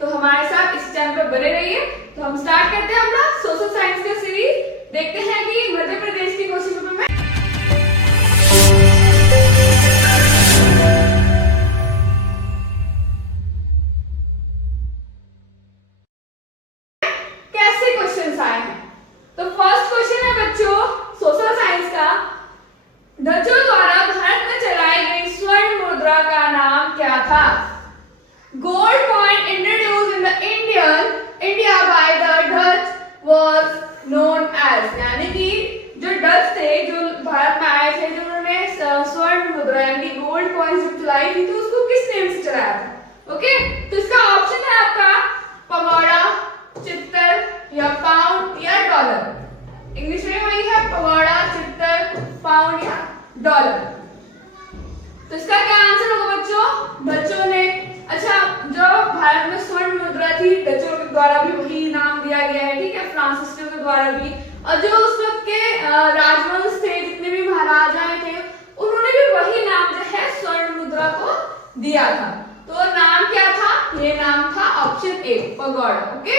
तो हमारे साथ इस चैनल पर बने रहिए। तो हम स्टार्ट करते हैं अपना सोशल साइंस का सीरीज। देखते हैं कि मध्य प्रदेश के क्वेश्चन पेपर में कैसे क्वेश्चंस आए हैं। तो फर्स्ट क्वेश्चन है बच्चों सोशल साइंस का, डचों द्वारा भारत में चलाई गई स्वर्ण मुद्रा का नाम क्या था? Gold coin introduced in the India by the Dutch was known as, यानी कि जो डच थे जो भारत में आए थे, जो उन्होंने स्वर्ण मुद्रा यानी कि गोल्ड कॉइन जब चलाई थी तो उसको किस नेम से चलाया था? ओके, तो इसका ऑप्शन है आपका पगोड़ा, चित्तर या पाउंड या डॉलर। इंग्लिश में वही है पगोड़ा, चित्तर, पाउंड या डॉलर। तो इसका क्या आंसर होगा बच्चों ने अच्छा, जो भारत में स्वर्ण मुद्रा थी डचों के द्वारा भी वही नाम दिया गया है, ठीक है, फ्रांसिस्को के द्वारा भी, और जो उस वक्त के राजवंश थे, जितने भी महाराजाएं थे, उन्होंने भी वही नाम जो है स्वर्ण मुद्रा को दिया था। तो नाम क्या था? ये नाम था ऑप्शन ए पगोड़ा। ओके,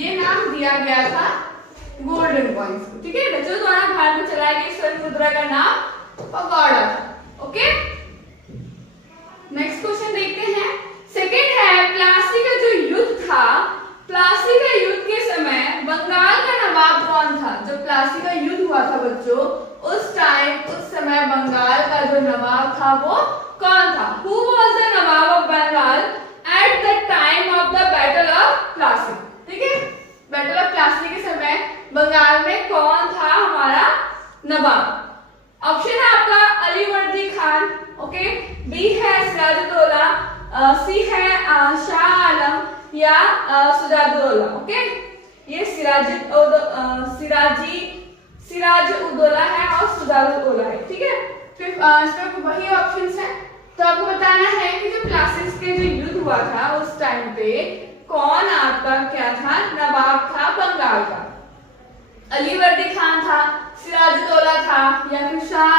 ये नाम दिया गया था गोल्डन कॉइंस को, ठीक है। डचों द्वारा भारत में चलाई गई स्वर्ण मुद्रा का नाम पगोड़ा था। ओके, नेक्स्ट क्वेश्चन देखते हैं। सेकंड है प्लासी का जो युद्ध था, प्लासी का युद्ध के समय बंगाल का नवाब कौन था? जब प्लासी का युद्ध हुआ था बच्चों, उस समय बंगाल का जो नवाब था वो कौन था? Who was the Nawab of Bengal at the time of the battle of Plassey? ठीक है, बैटल ऑफ प्लासी के समय बंगाल में कौन था हमारा नवाब? ऑप्शन है आपका अलीवर्दी खान, ओके, बी है सिराजुद्दौला, सी है शाह आलम या सुजाउद्दौला। ओके, ये सिराजुद्दौला है और सुजाउद्दौला है, ठीक है। फिर इसमें वही ऑप्शंस हैं। तो आपको बताना है कि जो प्लासी के जो युद्ध हुआ था उस टाइम पे कौन आपका क्या था? नवाब था बंगाल का। अलीवर्दी खान था, सिराजुद्दौला था, या फिर शाह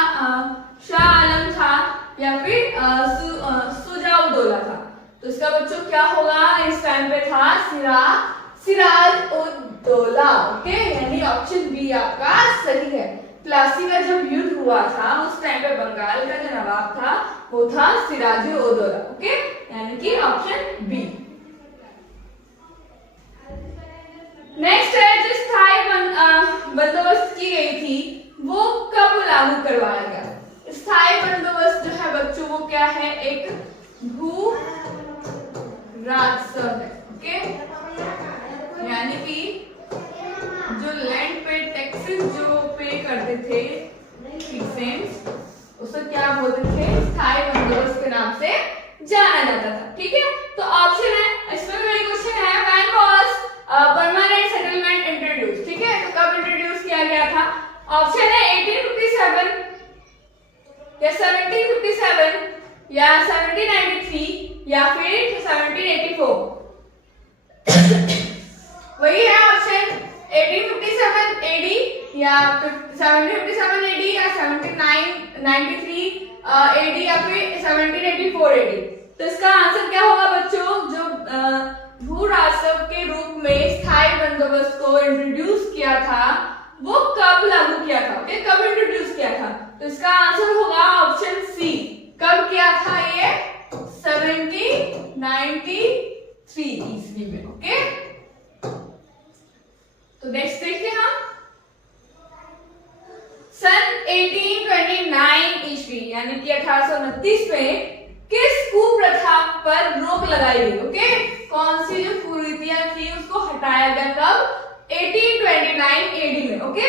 आलम था, या फिर सुजाउद्दौला था। तो इसका बच्चों क्या होगा? इस टाइम पे था सिराजुद्दौला। ओके, यानी ऑप्शन बी आपका सही है। प्लासी का जब युद्ध हुआ था उस टाइम पे बंगाल का जो नवाब था वो था सिराजुद्दौला। ओके, यानी कि ऑप्शन बी। नेक्स्ट है जो स्थायी बंदोबस्त की गई थी वो कब लागू करवाया गया? स्थायी बंदोबस्त जो है बच्चों वो क्या है? एक भू राजस्व है। ओके, यानी कि जो लैंड पे टैक्सेस जो पे करते थे उसको क्या बोलते थे? स्थायी बंदोबस्त के नाम से जाना जाता था, ठीक है। तो ऑप्शन है, इसमें मेरी क्वेश्चन है when was permanent settlement introduce, ठीक है। तो कब इंट्रोड्यूस किया गया था? ऑप्शन है 1857 या 1757 या 1793 या फिर 1784। वही है ऑप्शन 1857 एडी या 1757 एडी या 1793 एडी या फिर 1784 एडी। तो इसका आंसर क्या होगा बच्चों? जो भू राजस्व के रूप में स्थायी बंदोबस्त को इंट्रोड्यूस किया था वो कब लागू किया था? ओके, कब इंट्रोड्यूस किया था? तो इसका आंसर होगा ऑप्शन सी। कब किया था ये? 1793 ईस्वी में। ओके, तो नेक्स्ट देखते हैं हम। सन 1829 ईस्वी यानी कि 1829 में किस कुप्रथा पर रोक लगाई गई? ओके, कौन सी जो कुरीतियां थी उसको हटाया गया? कब? 1829 एडी में। ओके,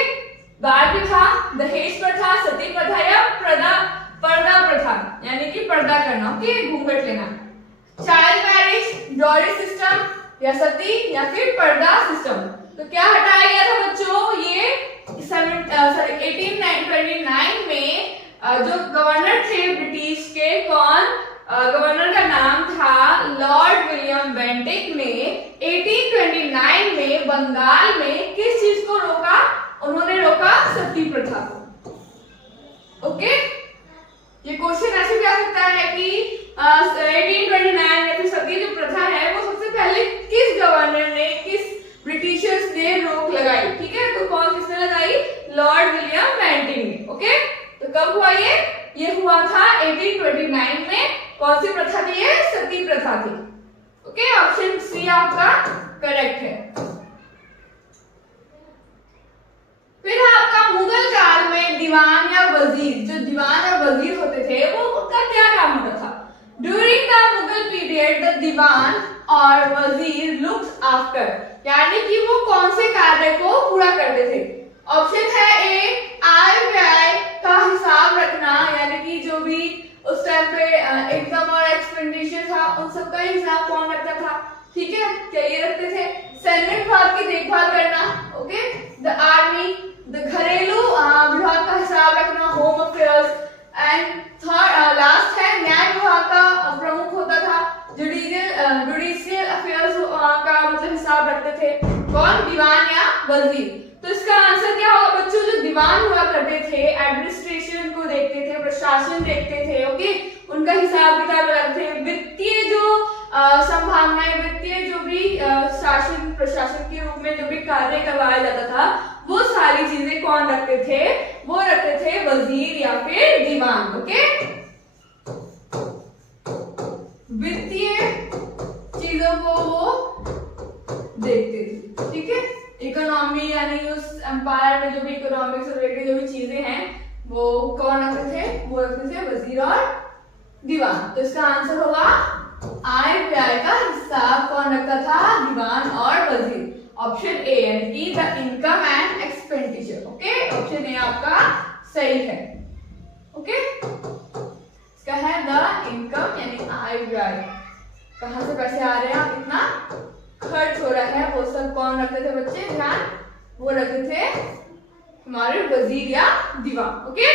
बाल प्रथा, दहेज प्रथा, सती प्रथा या पर्दा प्रथा यानी कि पर्दा करना, ओके, घूंघट लेना, चाइल्ड मैरिज, डॉरी सिस्टम या सती या फिर पर्दा सिस्टम। तो क्या हटाया गया था बच्चों? ये 1829 में जो गवर्नर थे ब्रिटिश के, कौन गवर्नर का नाम था? लॉर्ड विलियम बेंटिक ने 1829 में बंगाल में किस चीज को रोका? उन्होंने रोका सती प्रथा को। ओके, ये क्वेश्चन ऐसे क्या सकता है कि 1829 या फिर सती जो प्रथा है वो सबसे पहले किस गवर्नर ने, किस ब्रिटिशर्स ने रोक लगाई, ठीक है। तो कौन किसने लगाई? लॉर्ड विलियम बेंटिंक ने। ओके, तो कब हुआ ये हुआ था 1829 में। कौन सी प्रथा थी ये? सती प्रथा थी। ओके, ऑप्शन सी आपका करेक्ट है। फिर आपका मुगल काल में दीवान या वजीर, जो दीवान और वजीर होते थे वो उनका क्या काम होता था? During the Mughal period the diwan और वजीर लुक्ड आफ्टर, यानी कि वो कौन से कार्य को पूरा करते थे? ऑप्शन है ए, आय व्यय का हिसाब रखना, यानी कि जो भी उस टाइम पे इनकम और एक्सपेंडिचर था उन सब का हिसाब कौन रखता था? ठीक है, क्या ये रखते थे? सैन्य विभाग की देखभाल करना, ओके, द आर्मी, घरेलू विभाग का हिसाब रखना, home affairs, and third last है न्याय विभाग का प्रमुख होता था, जुडिशियल अफेयर्स का मतलब हिसाब रखते थे। कौन? दीवान या वजीर। तो इसका आंसर क्या होगा बच्चों? जो दीवान हुआ करते थे एडमिनिस्ट्रेशन को देखते थे, प्रशासन देखते थे, ओके, उनका हिसाब किताब रखते थे, वित्तीय जो संभावनाएं, वित्तीय जो भी शासन प्रशासन के रूप में जो भी कार्य करवाया जाता था वो सारी चीजें कौन रखते थे? वो रखते थे वजीर या फिर दीवान। ओके, वित्तीय चीजों को वो देखते थे, ठीक है। इकोनॉमी यानी उस एम्पायर में जो भी इकोनॉमिक्स से रिलेटेड जो भी चीजें हैं वो कौन रखते थे? वो रखते थे वजीर और दीवान। तो इसका आंसर होगा आय व्यय का हिसाब कौन रखता था? दीवान और वजीर। ऑप्शन ए, यानी कि the income and expenditure. Okay, option A आपका सही है। ओके, इसका है द इनकम यानी आय व्यय, कहां से पैसे आ रहे हैं, कितना खर्च हो रहा है, वो सब कौन रखते थे बच्चे? ध्यान, वो रखते थे हमारे वजीर या दीवान। ओके,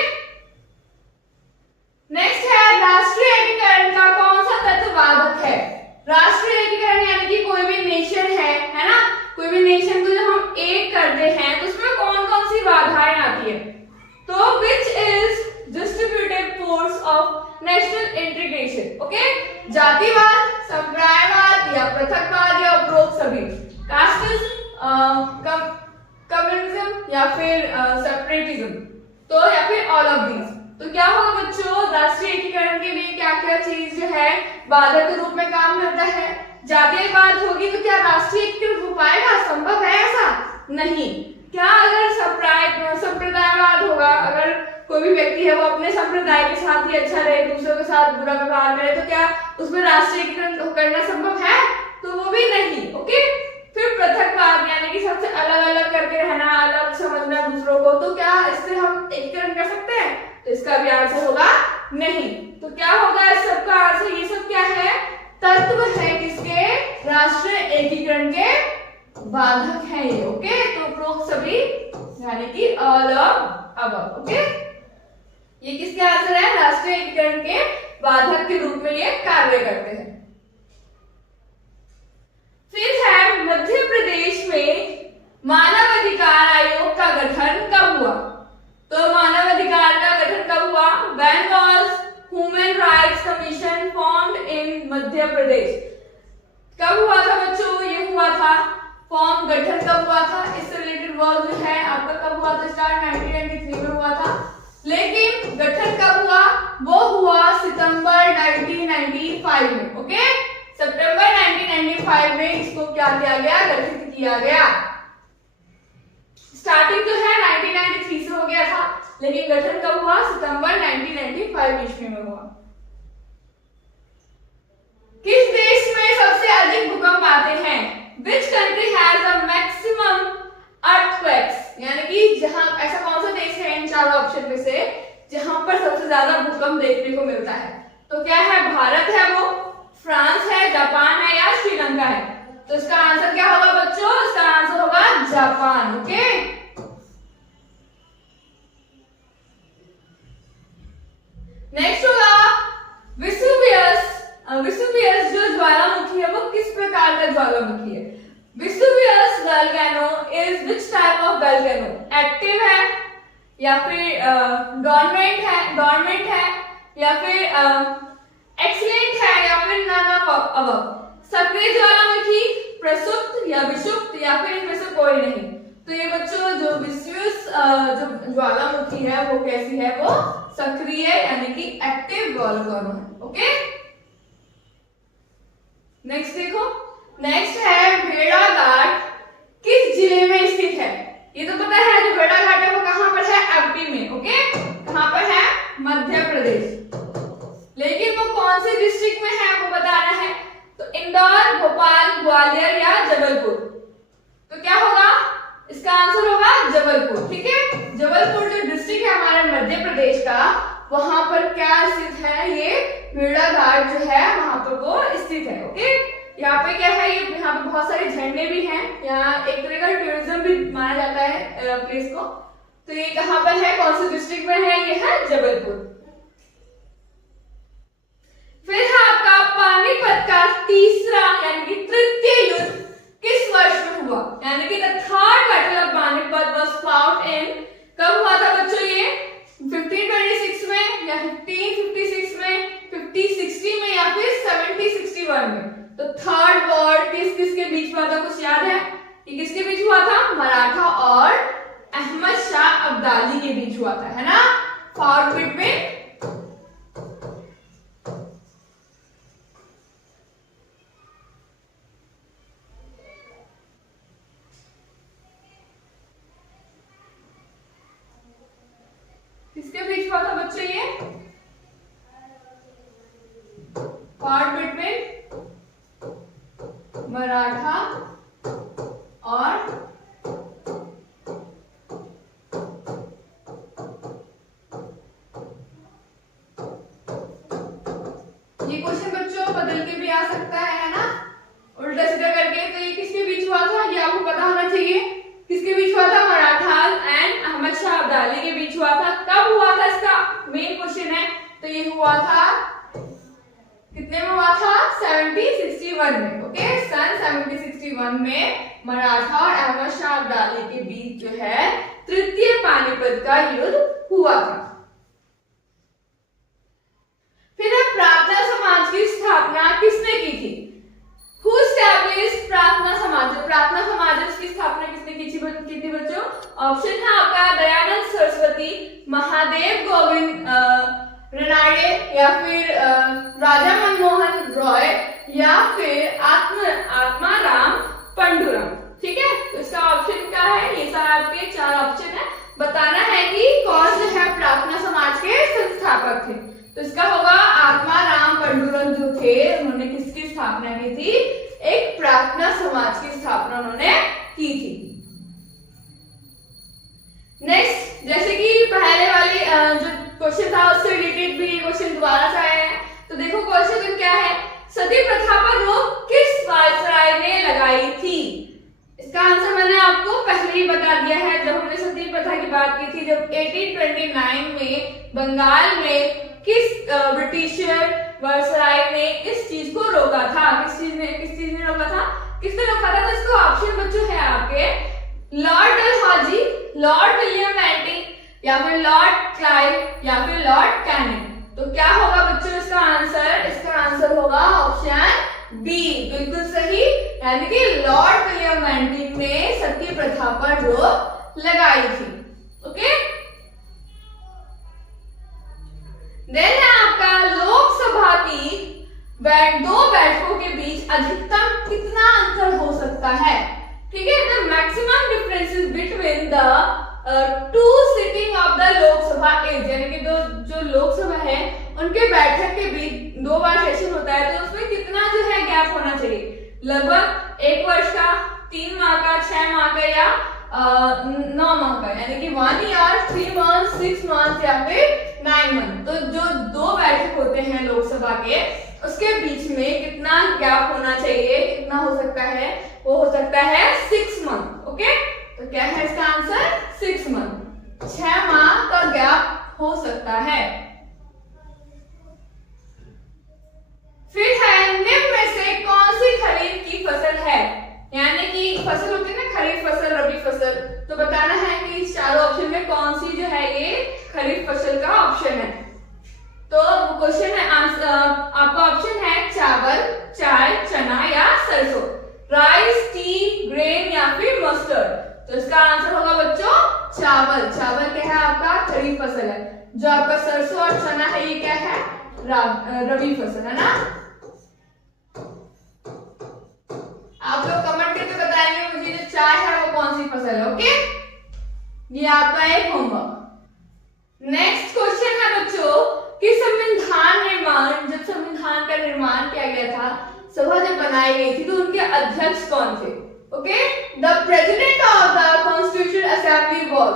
नेक्स्ट है राष्ट्रीय एकीकरण का कौन सा तत्व बाधक है? राष्ट्रीय एकीकरण यानी कि कोई भी नेशन है ना, कोई भी नेशन को जब हम एक करते हैं तो उसमें कौन कौन सी बाधाएं आती है? तो which is distributive force of national integration. Okay, जातिवाद, संप्रदायवाद या पृथकवाद या उपरोक्त सभी, कास्टिज्म, कम्युनिज्म या फिर सेपरेटिज्म, तो या फिर ऑल ऑफ दीज। तो क्या होगा बच्चों? राष्ट्रीय एकीकरण के लिए क्या क्या चीज जो है बाधक के रूप में काम करता है? जातीयवाद होगी तो क्या राष्ट्रीय एकीकरण हो पाएगा? संभव है ऐसा? नहीं। क्या अगर संप्रदायवाद होगा, अगर कोई भी व्यक्ति है वो अपने संप्रदाय के साथ ही अच्छा रहे, दूसरों के साथ बुरा व्यवहार करे, तो क्या उसमें राष्ट्रीय एकीकरण करना संभव है? तो वो भी नहीं। ओके, फिर पृथकवाद यानी कि सबसे अलग अलग करके रहना, अलग समझना दूसरों को, तो क्या इससे हम एकीकरण कर सकते हैं? तो इसका भी आंसर होगा नहीं। तो क्या होगा इस सबका आंसर? ये सब क्या है? तत्व है किसके? राष्ट्रीय एकीकरण के बाधक है ये। ओके, तो उपरोक्त सभी यानी कि ऑल ऑफ अबव। ओके, ये किसके आंसर है? राष्ट्रीय एकीकरण के बाधक के रूप में ये कार्य करते हैं। फिर है मध्य प्रदेश में मानव अधिकार आयोग का गठन कब हुआ? तो मानव अधिकार का गठन कब हुआ? When was Human Rights Commission formed in Madhya Pradesh? कब हुआ था बच्चों? ये हुआ था फॉर्म, गठन कब हुआ था? इससे रिलेटेड वर्क जो है आपका कब हुआ था? स्टार्ट 1993 में हुआ था, लेकिन गठन कब हुआ? वो हुआ सितंबर 1995 में। ओके, सितंबर 1995 में इसको क्या किया गया? गठित किया गया। स्टार्टिंग तो है 1993 से हो गया था, लेकिन गठन कब हुआ? सितंबर 1995 ईस्वी में हुआ। किस देश में सबसे अधिक भूकंप आते हैं? Which country has the maximum earthquakes? यानी कि जहां, ऐसा कौन सा देश है इन चारों ऑप्शन में से जहां पर सबसे ज्यादा भूकंप देखने को मिलता है? तो क्या है? भारत है वो, फ्रांस है, जापान है या श्रीलंका है? तो इसका आंसर क्या होगा बच्चों? इसका आंसर होगा जापान। ओके, नेक्स्ट होगा विसुवियस। विसुवियस जो ज्वालामुखी है वो किस प्रकार का ज्वालामुखी है? Vesuvius volcano is which type of volcano? Active है या फिर डोर्मेंट है या फिर एक्सीलेंट है या फिर नन ऑफ अबव। सक्रिय ज्वालामुखी, प्रसुप्त या विषुप्त या फिर इनमें से कोई नहीं। तो ये बच्चों जो विषुवत जो ज्वालामुखी है वो कैसी है, वो सक्रिय यानी कि एक्टिव वोल्केनो है। ओके, नेक्स्ट देखो, नेक्स्ट है भेड़ाघाट किस जिले में स्थित है। ये तो पता है जो भेड़ाघाट है वो कहां पर है, एमपी में। ओके, कहां पर है, मध्य प्रदेश। लेकिन वो कौन से डिस्ट्रिक्ट में है वो बताना है। तो इंदौर, भोपाल, ग्वालियर या जबलपुर। तो क्या होगा, इसका आंसर होगा जबलपुर। ठीक है, जबलपुर जो डिस्ट्रिक्ट है हमारे मध्य प्रदेश का, वहां पर क्या स्थित है, ये भेड़ाघाट जो है वहां पर वो स्थित है। ओके, यहाँ पे क्या है, ये यहाँ पे बहुत सारे झरने भी हैं, यहाँ एक तरह का टूरिज्म भी माना जाता है प्लेस को। तो ये कहाँ पर है, कौन से डिस्ट्रिक्ट में है, ये है जबलपुर। फिर है आपका पानीपत का तीसरा यानी कि तृतीय युद्ध किस वर्ष में हुआ, यानी कि the third battle of Panipat was fought in, कब हुआ था बच्चों, ये 1526 में या 1556 में, 5060 में या फिर 7061 में। तो थर्ड वॉर किस किसके बीच हुआ था, कुछ याद है, ये किसके बीच हुआ था, मराठा और अहमद शाह अब्दाली के बीच हुआ था, है ना, फाउट बिटवीन। किसके बीच हुआ था बच्चों, ये फाउट बिटवीन मराठा और ये क्वेश्चन बच्चों बदल के भी आ सकता है ना, उल्टा सीधा करके। तो ये किसके बीच हुआ था, ये आपको पता होना चाहिए, किसके बीच हुआ था, मराठा एंड अहमद शाह अब्दाली के बीच हुआ था। कब हुआ था, इसका मेन क्वेश्चन है। तो ये हुआ था कितने में हुआ था, 7061 में। ओके, सन 7061 में मराठा और अहमद शाह अब्दाली के बीच जो है तृतीय पानीपत का युद्ध हुआ था। फिर प्रार्थना समाज की स्थापना किसने की थी, Who established प्रार्थना समाज। प्रार्थना समाज की स्थापना किसने की थी बच्चों, ऑप्शन है आपका दयानंद सरस्वती, महादेव गोविंद रनाडे या फिर राजा मनमोहन रॉय या फिर आत्माराम पंडुरंग। ठीक है, तो इसका ऑप्शन क्या है, ये सारे आपके चार ऑप्शन है, बताना है कि कौन जो है प्रार्थना समाज के संस्थापक थे। तो इसका होगा आत्माराम पंडुरंग जो थे, उन्होंने किसकी स्थापना की थी, एक प्रार्थना समाज की स्थापना उन्होंने की थी। नेक्स्ट, जैसे कि पहले वाली जो क्वेश्चन था उससे रिलेटेड भी क्वेश्चन दोबारा से आया है। तो देखो क्वेश्चन क्या है, सती प्रथा पर रोक किस वायसराय ने लगाई थी। इसका आंसर मैंने आपको पहले ही बता दिया है, जब हमने सती प्रथा की बात की थी, जब 1829 में बंगाल में किस ब्रिटिशर वायसराय ने इस चीज को रोका था, किस चीज ने रोका था, किसने रोका था। तो इसका ऑप्शन बच्चों है आपके लॉर्ड डलहौजी, लॉर्ड विलियम एंटिंग या फिर लॉर्ड क्लाइव या फिर लॉर्ड कैनिंग। तो क्या होगा बच्चों इसका आंसर, इसका आंसर होगा ऑप्शन बी, बिल्कुल सही, यानी कि लॉर्ड विलियम एंटिंग ने सती प्रथा पर रोक लगाई थी। ओके, देन है आपका लोकसभा की दो बैठकों के बीच अधिकतम कितना अंतर हो सकता है। ठीक है, the maximum differences between the two sitting of the Lok Sabha is, यानी कि जो लोकसभा है उनके बैठक के बीच 2 बार सेशन होता है, तो उसमें कितना जो है गैप होना चाहिए, लगभग 1 वर्ष का, 3 माह का, 6 माह का या 9 माह का, यानी कि 1 ईयर, 3 मंथ, 6 मंथ या फिर 9 मंथ। तो जो 2 बैठक होते हैं लोकसभा के, उसके बीच में कितना गैप होना चाहिए, कितना हो सकता है, वो हो सकता है 6 मंथ। ओके, तो क्या है इसका आंसर, 6 मंथ, 6 माह का गैप हो सकता है। फिर है निम्न में से कौन सी खरीफ की फसल है, यानी कि फसल होती है ना, खरीफ फसल, रबी फसल। तो बताना है कि इस चारों ऑप्शन में कौन सी जो है ये खरीफ फसल का ऑप्शन है। तो क्वेश्चन है आंसर, आपका ऑप्शन है चावल, चाय, चना या सरसों, राइस, टी, ग्रेन या फिर मस्टर्ड। तो इसका आंसर होगा बच्चों चावल। चावल क्या है आपका खरीफ फसल है। जो आपका सरसों और चना है ये क्या है रबी फसल है ना। आप लोग कमेंट करके बताएंगे मुझे जो चाय है वो कौन सी फसल है। ओके, ये आपका एक होमवर्क। नेक्स्ट क्वेश्चन है बच्चों कि संविधान निर्माण, जब संविधान का निर्माण किया गया था, सभा जब बनाई गई थी तो उनके अध्यक्ष कौन थे। Okay, the president of the constitution assembly was.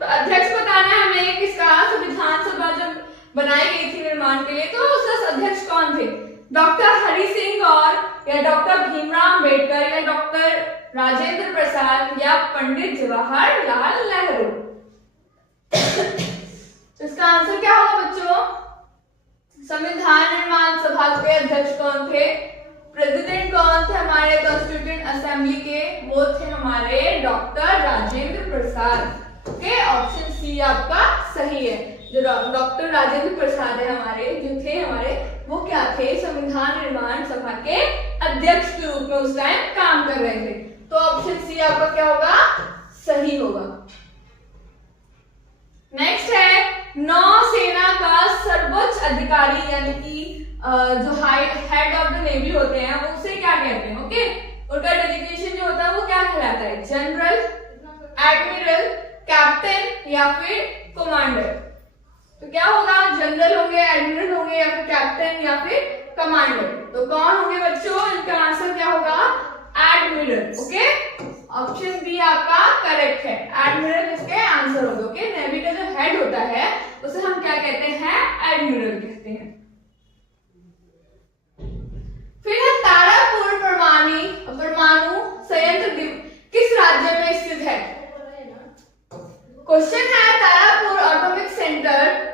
तो अध्यक्ष बताना है हमें किसका। संविधान सभा जब बनाई गई थी निर्माण के लिए तो उसके अध्यक्ष कौन थे। डॉक्टर हरि सिंह और या डॉक्टर भीमराव अम्बेडकर या डॉक्टर राजेंद्र प्रसाद या पंडित जवाहरलाल नेहरू। तो इसका आंसर क्या होगा बच्चों। संविधान निर्माण सभा के अध्यक्ष कौन थे, प्रेसिडेंट कौन थे हमारे कॉन्स्टिट्यूएंट असेंबली के, वो थे हमारे doctor Rajendra Prasad. Okay, option C आपका सही है। जो डॉक्टर राजेंद्र प्रसाद है हमारे, जो थे हमारे, वो क्या थे संविधान निर्माण सभा के अध्यक्ष के रूप में उस टाइम काम कर रहे थे। तो ऑप्शन सी आपका क्या होगा सही होगा। नेक्स्ट है नौसेना का सर्वोच्च अधिकारी यानी कि जो हेड ऑफ द नेवी होते हैं वो उसे क्या कहते हैं। ओके, उनका डेजिग्नेशन जो होता है वो क्या कहलाता है, जनरल, एडमिरल, कैप्टन या फिर कमांडर। तो क्या होगा, जनरल होंगे, एडमिरल होंगे या फिर कैप्टन या फिर कमांडर। तो कौन होंगे बच्चों, इनका आंसर क्या होगा एडमिरल। ओके, ऑप्शन बी आपका करेक्ट है, एडमिरल इसके आंसर होगा। ओके, नेवी का जो हेड होता है उसे हम क्या कहते हैं, एडमिरल कहते हैं। फिर है तारापुर परमाणु संयंत्र किस राज्य में स्थित है। क्वेश्चन है Tarapur atomic centre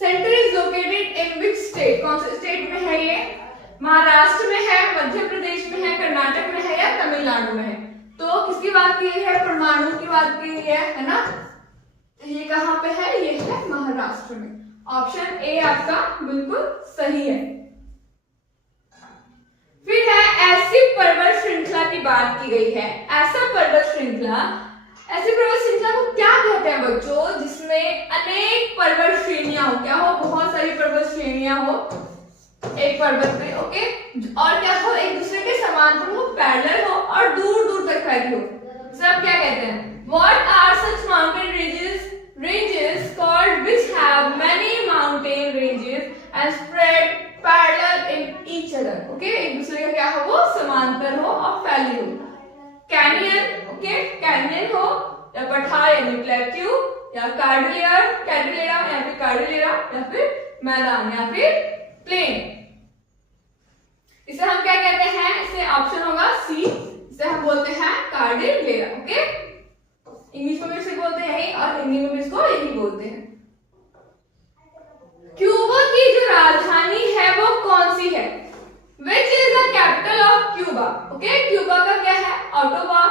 is located in which state. कौन से स्टेट में है ये, महाराष्ट्र में है, मध्य प्रदेश में है, कर्नाटक में है या तमिलनाडु में है। तो किसकी बात की है, परमाणु की बात की है ना। ये कहां पे है, ये है महाराष्ट्र में। ऑप्शन ए आपका बिल्कुल सही है। फिर है ऐसी पर्वत श्रृंखला की बात की गई है। ऐसा पर्वत श्रृंखला, ऐसी पर्वत श्रृंखला को क्या कहते हैं बच्चों, जिसमें अनेक पर्वत श्रेणियां हो। क्या हो, बहुत सारी पर्वत श्रेणियां हो एक पर्वत पे। ओके, और क्या हो, एक दूसरे के समांतर हो, पैरेलल हो और दूर दूर तक फैली हो। सब क्या कहते हैं, what are such mountain ranges called which have many mountain ranges and spread parallel in each other। Okay, एक दूसरे का क्या हो, वो समांतर हो और फैली हो। कैनियन, ओके, कैनियन हो या पठार यानी प्लेट्यू या कार्डिलेरा या फिर कार्डिलेरा या फिर मैदान या फिर प्लेन। इसे हम क्या कहते हैं, इसे ऑप्शन होगा सी, इसे हम बोलते हैं कार्डिलेरा। ओके, इंग्लिश में भी इसे बोलते हैं और हिंदी में भी इसको यही बोलते हैं। क्यूबा की जो राजधानी है वो कौन सी है, which is the capital of Cuba. Okay, Cuba का क्या है, ओटावा,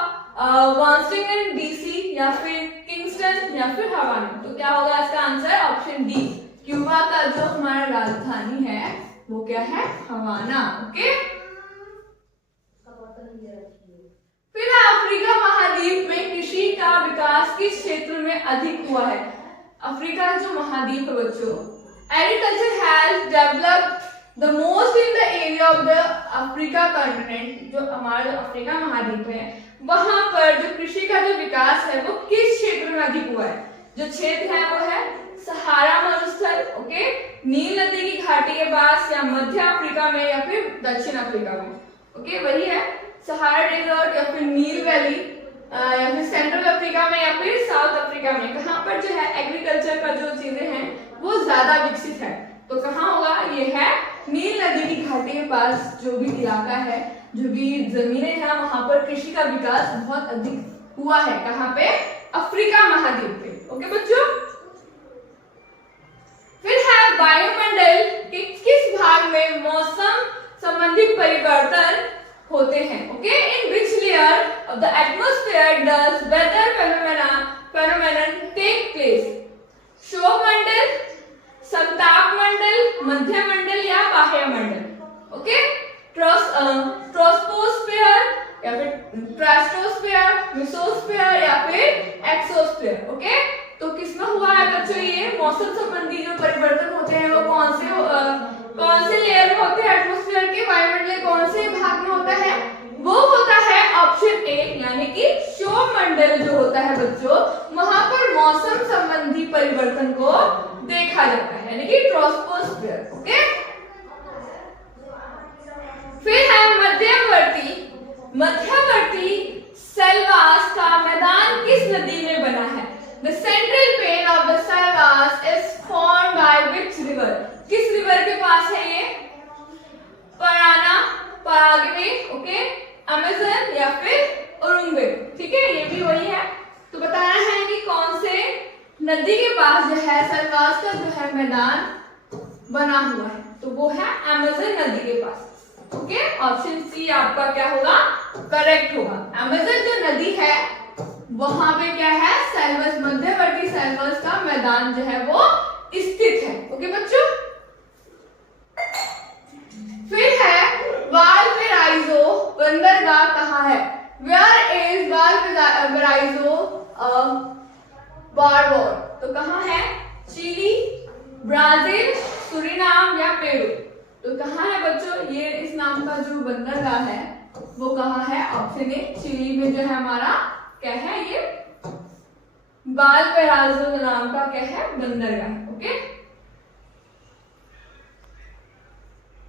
वाशिंगटन डीसी या फिर किंगस्टन या फिर हवाना। तो क्या होगा इसका आंसर, ऑप्शन डी, क्यूबा का जो हमारा राजधानी है वो क्या है, हवाना। ओके, फिर अफ्रीका महाद्वीप में कृषि का विकास किस क्षेत्र में अधिक हुआ है। अफ्रीका जो महाद्वीप है बच्चों, agriculture has developed the most in the area of the Africa continent. जो हमारा अफ्रीका महाद्वीप है वहां पर जो कृषि का जो विकास है वो किस क्षेत्र में अधिक हुआ है। जो क्षेत्र है वो है सहारा मरुस्थल, ओके, नील नदी की घाटी के पास या मध्य अफ्रीका में या फिर दक्षिण अफ्रीका में। ओके, वही है सहारा डेजर्ट या फिर नील वैली या फिर सेंट्रल अफ्रीका में या फिर साउथ अफ्रीका में। कहां पर जो है एग्रीकल्चर का जो चीजें हैं वो ज्यादा विकसित है। तो कहां होगा, ये है नील नदी की घाटी के पास जो भी इलाका है, जो भी जमीनें हैं वहां पर कृषि का विकास बहुत अधिक हुआ है। कहां पे, अफ्रीका महाद्वीप पे। ओके बच्चों, फिर है वायुमंडल के किस भाग में मौसम संबंधी परिवर्तन होते हैं। Okay, in which layer of the atmosphere does weather phenomenon take place. क्षोभ मंडल, समताप मंडल, मध्यम परिवर्तन होते हैं वो कौन से लेयर में होते हैं एटमॉस्फेयर के, वायुमंडल कौन से भाग में होता है, वो होता है ऑप्शन ए यानी कि क्षोभमंडल जो होता है बच्चों, वहां पर मौसम संबंधी परिवर्तन को देखा जाता है यानी कि ट्रोपोस्फियर। ओके, फिर है मध्यवर्ती सेलवास का मैदान किस नदी में बना है? The central plain of the Salwas is formed by which river? किस रिवर के पास है ये? पराग्वे, ओके, अमेजन या फिर उरुंगे, ठीक है, ये भी वही है। तो बताना है कि कौन से नदी के पास जो है सलवास का जो है मैदान बना हुआ है, तो वो है अमेजन नदी के पास। ओके, ऑप्शन सी आपका क्या होगा, करेक्ट होगा। अमेजन जो नदी है वहां पे क्या है, सेल्वस, मध्यवर्ती सेल्वस का मैदान जो है वो स्थित है। ओके बच्चों, फिर है वालपेराइजो बंदरगाह कहाँ है? Where is Valparaiso harbour? तो कहाँ है? चिली, ब्राजील, सुरीनाम या पेरू? तो कहाँ है बच्चों ये इस नाम का जो बंदरगाह है वो कहाँ है? ऑप्शन ए चिली में जो है हमारा क्या है, ये वालपेराइजो नाम का क्या है, बंदरगाह। ओके,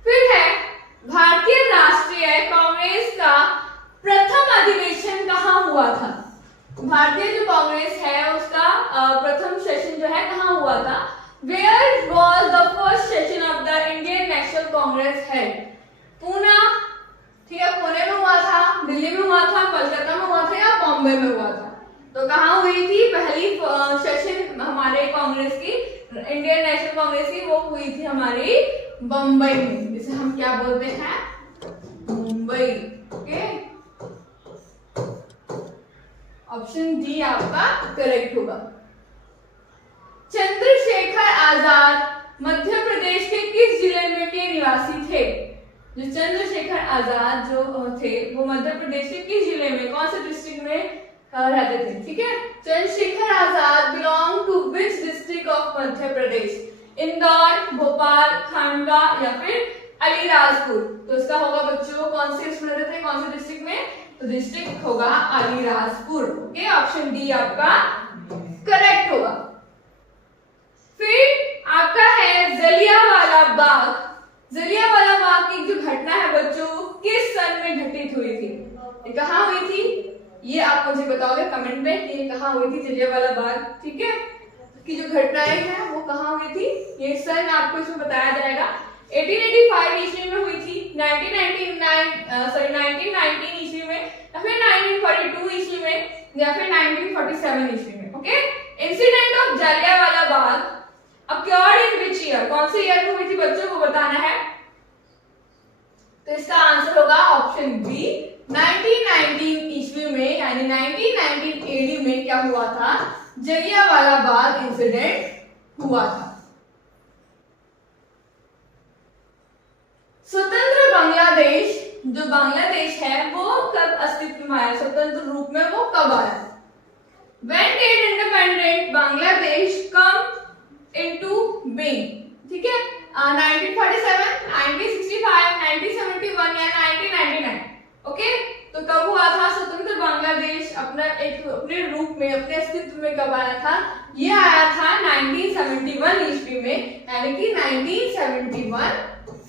फिर है भारतीय राष्ट्रीय कांग्रेस का प्रथम अधिवेशन कहाँ हुआ था? भारतीय जो कांग्रेस है उसका प्रथम सेशन जो है कहाँ हुआ था? Where was the first session of the Indian National Congress held? Poona, ठीक है, पुणे में हुआ था, दिल्ली में हुआ था, कोलकाता में हुआ था या बॉम्बे में हुआ था? तो कहाँ हुई थी पहली सेशन हमारे कांग्रेस की, इंडियन नेशनल कांग्रेस की, वो हुई थी हमारी बम्बई में, जिसे हम क्या बोलते हैं, मुंबई। ओके, ऑप्शन डी आपका करेक्ट होगा। चंद्रशेखर आजाद मध्य प्रदेश के किस जिले में के निवासी थे? जो चंद्रशेखर आजाद जो थे वो मध्य प्रदेश के किस जिले में, कौन से डिस्ट्रिक्ट में रहते थे? ठीक है, Chandrashekhar Azad belong to which district of Madhya Pradesh? Indore, Bhopal, Khandwa या फिर अलीराजपुर? तो इसका होगा बच्चों कौन से इसमें रहते थे, कौन से डिस्ट्रिक्ट में? तो डिस्ट्रिक्ट होगा अलीराजपुर। ओके, ऑप्शन डी आपका करेक्ट होगा। फिर आपका है जलियांवाला बाग। जलियांवाला बाग की जो घटना है बच्चों किस सन में घटित हुई थी? ये कहाँ हुई थी? ये आप मुझे बताओगे कमेंट में कि ये कहाँ हुई थी जलियांवाला बाग, ठीक है, की जो घटनाएं हैं वो कहाँ हुई थी, ये सन आपको इसमें बताया जाएगा। 1885 ईस्वी में हुई थी, 1919 ईस्वी में, या फिर 1942 ईस्वी में, या फिर 1947 ईस्वी में। Okay, incident of Jallianwala Bagh accrued in which year? कौन से ईयर में हुई थी बच्चों को बताना है। तो इसका आंसर होगा ऑप्शन बी 1919 ईस्वी में, यानी 1919 एडी में क्या हुआ था, जलियांवाला बाग इंसिडेंट हुआ था। स्वतंत्र बांग्लादेश, जो बांग्लादेश है वो कब अस्तित्व में आया, स्वतंत्र रूप में वो कब आया? When did independent Bangladesh come into being? ठीक है, 1947, 1965, 1971 या 1999? ओके, तो कब हुआ था स्वतंत्र बांग्लादेश अपने रूप में, अपने अस्तित्व में कब आया था? ये आया था 1971 ईस्वी में, यानी कि 1971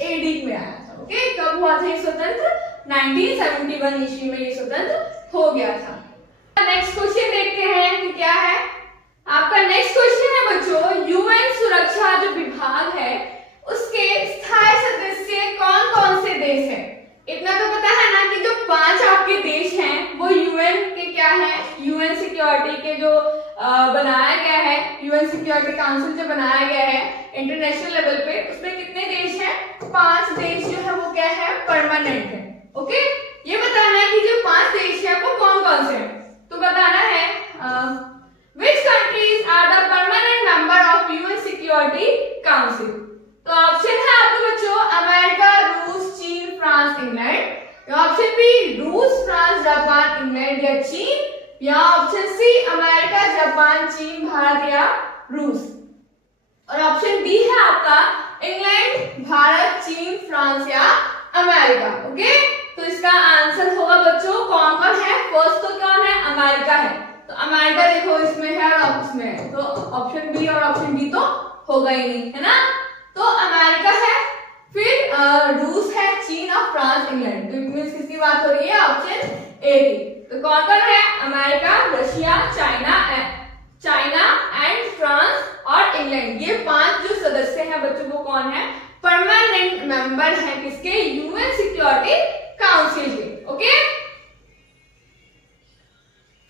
एडी में आया था। ओके, कब हुआ था ये स्वतंत्र? 1971 ईस्वी में ये स्वतंत्र हो गया था। नेक्स्ट क्वेश्चन देखते हैं कि क्या है आपका। नेक्स्ट क्वेश्चन है बच्चों, यूएन सुरक्षा जो विभाग है उसके स्थायी सदस्य कौन कौन से देश हैं? इतना तो पता है ना कि जो 5 आपके देश हैं वो यूएन के क्या हैं, यूएन सिक्योरिटी के जो बनाया गया है, यूएन सिक्योरिटी काउंसिल जो बनाया गया है इंटरनेशनल लेवल पे, उसमें कितने देश हैं? 5 देश जो है वो क्या है, परमानेंट है। ओके, ये बताना है कि जो 5 देश है वो कौन कौन से हैं। तो बताना है which countries are the permanent member of UN Security Council? तो ऑप्शन है आपके बच्चों अमेरिका, रूस, चीन, फ्रांस, इंग्लैंड, या ऑप्शन बी रूस, फ्रांस, जापान, इंग्लैंड या चीन, या ऑप्शन सी अमेरिका, जापान, चीन, भारत या रूस। और ऑप्शन बी है आपका इंग्लैंड, भारत, चीन, फ्रांस या अमेरिका। ओके, तो इसका आंसर होगा बच्चों कौन कौन है? फर्स्ट तो कौन है? अमेरिका है। तो अमेरिका देखो इसमें है और उसमें है, तो ऑप्शन बी और ऑप्शन डी तो होगा ही नहीं, है ना। तो अमेरिका है, फिर रूस है, चीन और फ्रांस, इंग्लैंड। तो मींस किसकी बात हो रही है? ऑप्शन ए की। तो कौन कौन है? America, Russia, China and France और इंग्लैंड। ये 5 जो सदस्य हैं बच्चों वो कौन है? परमानेंट मेंबर हैं किसके? यूएन सिक्योरिटी काउंसिल के। ओके,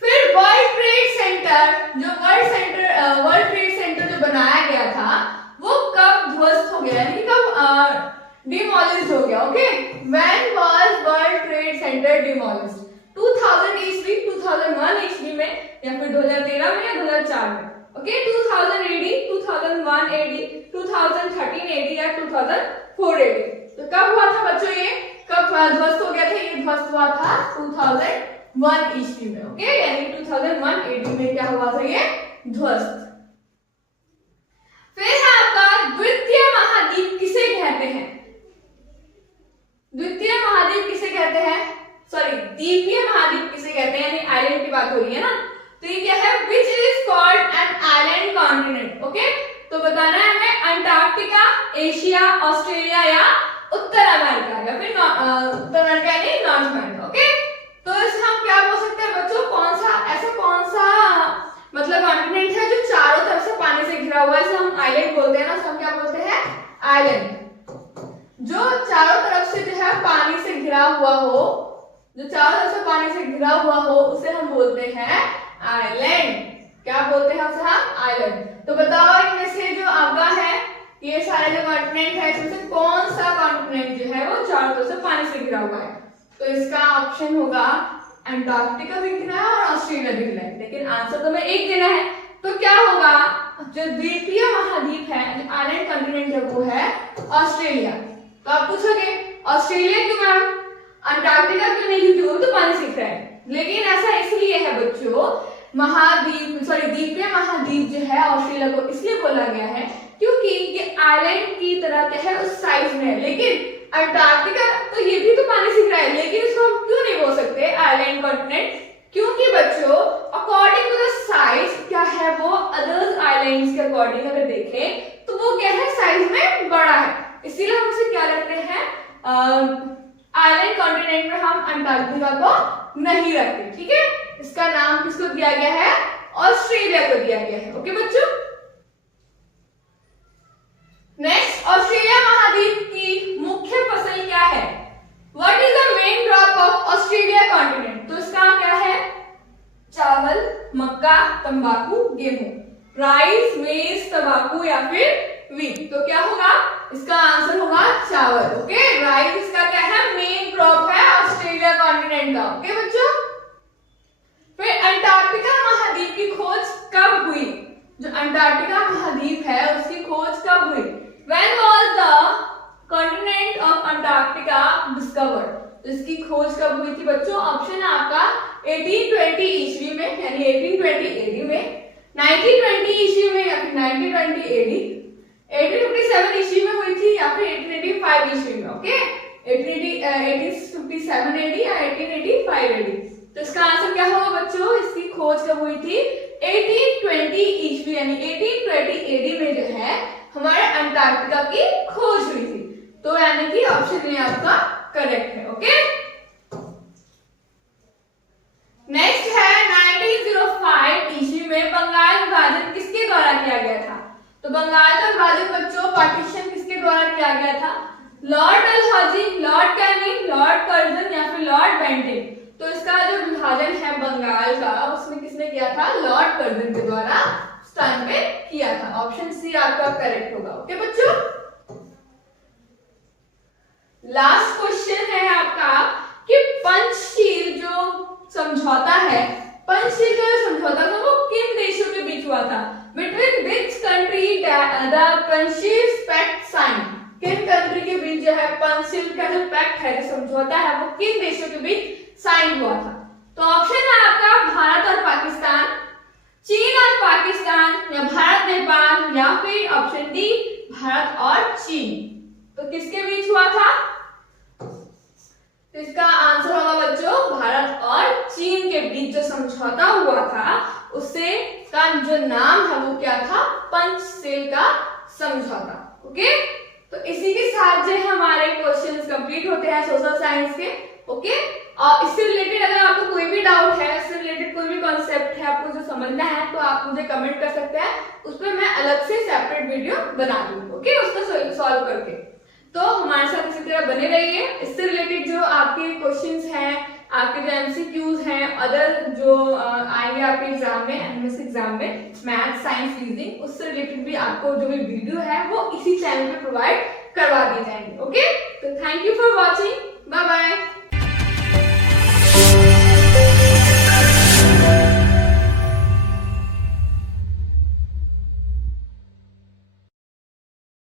फिर वर्ल्ड ट्रेड सेंटर जो बनाया गया था वो कब ध्वस्त हो गया, यानी कब डिमोलिश्ड हो गया? Okay, when was world trade centre demolished? 2000 ईस्वी, 2001 ईस्वी में, या फिर 2013 में या 2004 में? ओके, 2000 एडी, 2001 एडी, 2013 एडी या 2004 एडी? तो कब हुआ था बच्चों ये? कब ध्वस्त हो गया था? ये ध्वस्त हुआ था 2001 ईस्वी में। ओके, यानी 2001 एडी में क्या हुआ था? ये ध्वस्त। फिर है आपका द्वितीय महाद्वीप किसे कहते हैं? द्वितीय महाद्वीप किसे कहते हैं? सॉरी, द्वीपीय महाद्वीप किसे कहते हैं? यानी आइलैंड की बात हो रही है ना। तो ये क्या है? Which is called an island continent. Okay, तो बताना है हमें अंटार्कटिका, एशिया, ऑस्ट्रेलिया या उत्तर अमेरिका, या फिर उत्तर अमेरिका नहीं, नॉर्थ अमेरिका। ओके, तो इस हम क्या बोल सकते हैं बच्चों? कौन सा मतलब कॉन्टिनेंट है जो चारों तरफ से पानी से घिरा हुआ है? इसे हम आइलैंड बोलते हैं ना, तो हम क्या बोलते हैं? आइलैंड। जो चारों तरफ से जो है पानी से घिरा हुआ हो, जो चारों तरफ से पानी से घिरा हुआ हो, उसे हम बोलते हैं आइलैंड। क्या बोलते हैं उसे हम? आइलैंड। तो बताओ इनमें से जो आपका है ये सारे जो कॉन्टिनेंट है इसमें से कौन सा कॉन्टिनेंट जो है वो चारों तरफ से पानी से घिरा हुआ है? तो इसका ऑप्शन होगा अंटार्कटिका भी घिरा है और ऑस्ट्रेलिया भी घिरा है, लेकिन आंसर तो हमें एक देना है। तो क्या होगा? जो द्वितीय महाद्वीप है, जो आइलैंड कॉन्टिनेंट है वो है ऑस्ट्रेलिया। तो आप पूछोगे ऑस्ट्रेलिया क्यों मैम, अंटार्कटिका क्यों नहीं? क्योंकि वो तो पानी से घिरा है। लेकिन ऐसा इसलिए है बच्चों, द्वीपीय महाद्वीप जो है ऑस्ट्रेलिया को इसलिए बोला गया है क्योंकि ये आइलैंड की तरह क्या है उस साइज में है। लेकिन अंटार्कटिका तो ये भी तो पानी से घिरा है, लेकिन इसको हम क्यों नहीं बोल सकते आइलैंड कॉन्टिनेंट? क्योंकि बच्चों अकॉर्डिंग टू द साइज क्या है वो अदर्स आइलैंड्स के अकॉर्डिंग अगर देखें तो वो क्या है साइज में बड़ा है, इसीलिए हम उसे क्या रखते हैं आइलैंड कॉन्टिनेंट में हम अंटार्कटिका को नहीं रखते। ठीक है, इसका नाम किसको दिया गया है? ऑस्ट्रेलिया को दिया गया है। ओके बच्चों, नेक्स्ट, ऑस्ट्रेलिया महाद्वीप की मुख्य फसल क्या है? What is the main crop of Australia continent? तो इसका क्या है? चावल, मक्का, तंबाकू, गेहूं। राइस, मेज, तंबाकू या फिर वीट। तो क्या होगा? इसका आंसर होगा चावल। ओके, राइस इसका क्या है? मेन क्रॉप है ऑस्ट्रेलिया कॉन्टिनेंट का। ओके बच्चों, फिर अंटार्कटिका महाद्वीप की खोज कब हुई? जो अंटार्कटिका महाद्वीप है उसकी खोज कब हुई? When was the continent of Antarctica discovered? तो इसकी खोज कब हुई थी बच्चों? ऑप्शन है आपका 1820 ईस्वी में, यानी 1820 एडी में, 1920 ईस्वी में या फिर 1920 एडी, 1857 ईस्वी में हुई थी या फिर 1885 ईस्वी में। ओके, 1857 एडी या 1885 एडी। तो इसका आंसर क्या होगा बच्चों? इसकी खोज कब हुई थी? 1820 ईस्वी यानी 1820 एडी में जो है हमारे अंटार्कटिका की खोज हुई थी। तो यानी कि ऑप्शन ए आपका करेक्ट है। ओके, नेक्स्ट है 1905 ईस्वी में बंगाल विभाजन किसके द्वारा किया गया था? तो बंगाल का विभाजन बच्चों पार्टीशन किसके द्वारा किया गया था? Lord Dalhousie, Lord Canning, Lord Curzon या फिर लॉर्ड बेंटिक। तो इसका जो विभाजन है बंगाल का उसमें किसने किया था? लॉर्ड कर्जन के द्वारा उस टाइम पे किया था। ऑप्शन सी आपका करेक्ट होगा। ओके बच्चों, लास्ट क्वेश्चन है आपका कि पंचशील जो समझौता है, पंचशील का जो समझौता था वो किन देशों के बीच हुआ था? Between which country the Panchsheel pact sign? किन कंट्री के बीच जो है पंचशील का जो पैक्ट है, जो समझौता है, वो किन देशों के बीच साइन हुआ था? तो ऑप्शन है आपका भारत और पाकिस्तान, चीन और पाकिस्तान या भारत नेपाल या फिर ऑप्शन डी भारत और चीन। तो किसके बीच हुआ था? तो इसका आंसर होगा बच्चों भारत और चीन के बीच जो समझौता हुआ था उससे का जो नाम था वो क्या था? पंचशील का समझौता। ओके, तो इसी के साथ जो हमारे क्वेश्चंस कंप्लीट होते हैं सोशल साइंस के। ओके, और इससे रिलेटेड अगर आपको कोई भी डाउट है, इससे रिलेटेड कोई भी कॉन्सेप्ट है आपको जो समझना है तो आप मुझे कमेंट कर सकते हैं, उस पर मैं अलग से सेपरेट वीडियो बना दूंगी। ओके, उसको सॉल्व करके। तो हमारे साथ इसी तरह बने रहिए। इससे रिलेटेड जो आपके क्वेश्चंस हैं, आपके जो एमसीक्यूज हैं, अदर जो आएंगे आपके एग्जाम में, एमएससी एग्जाम में, मैथ, साइंस, रीजनिंग, उससे रिलेटेड भी आपको जो भी वीडियो है वो इसी चैनल पे प्रोवाइड करवा दी जाएंगी। ओके, तो thank you for watching, bye bye.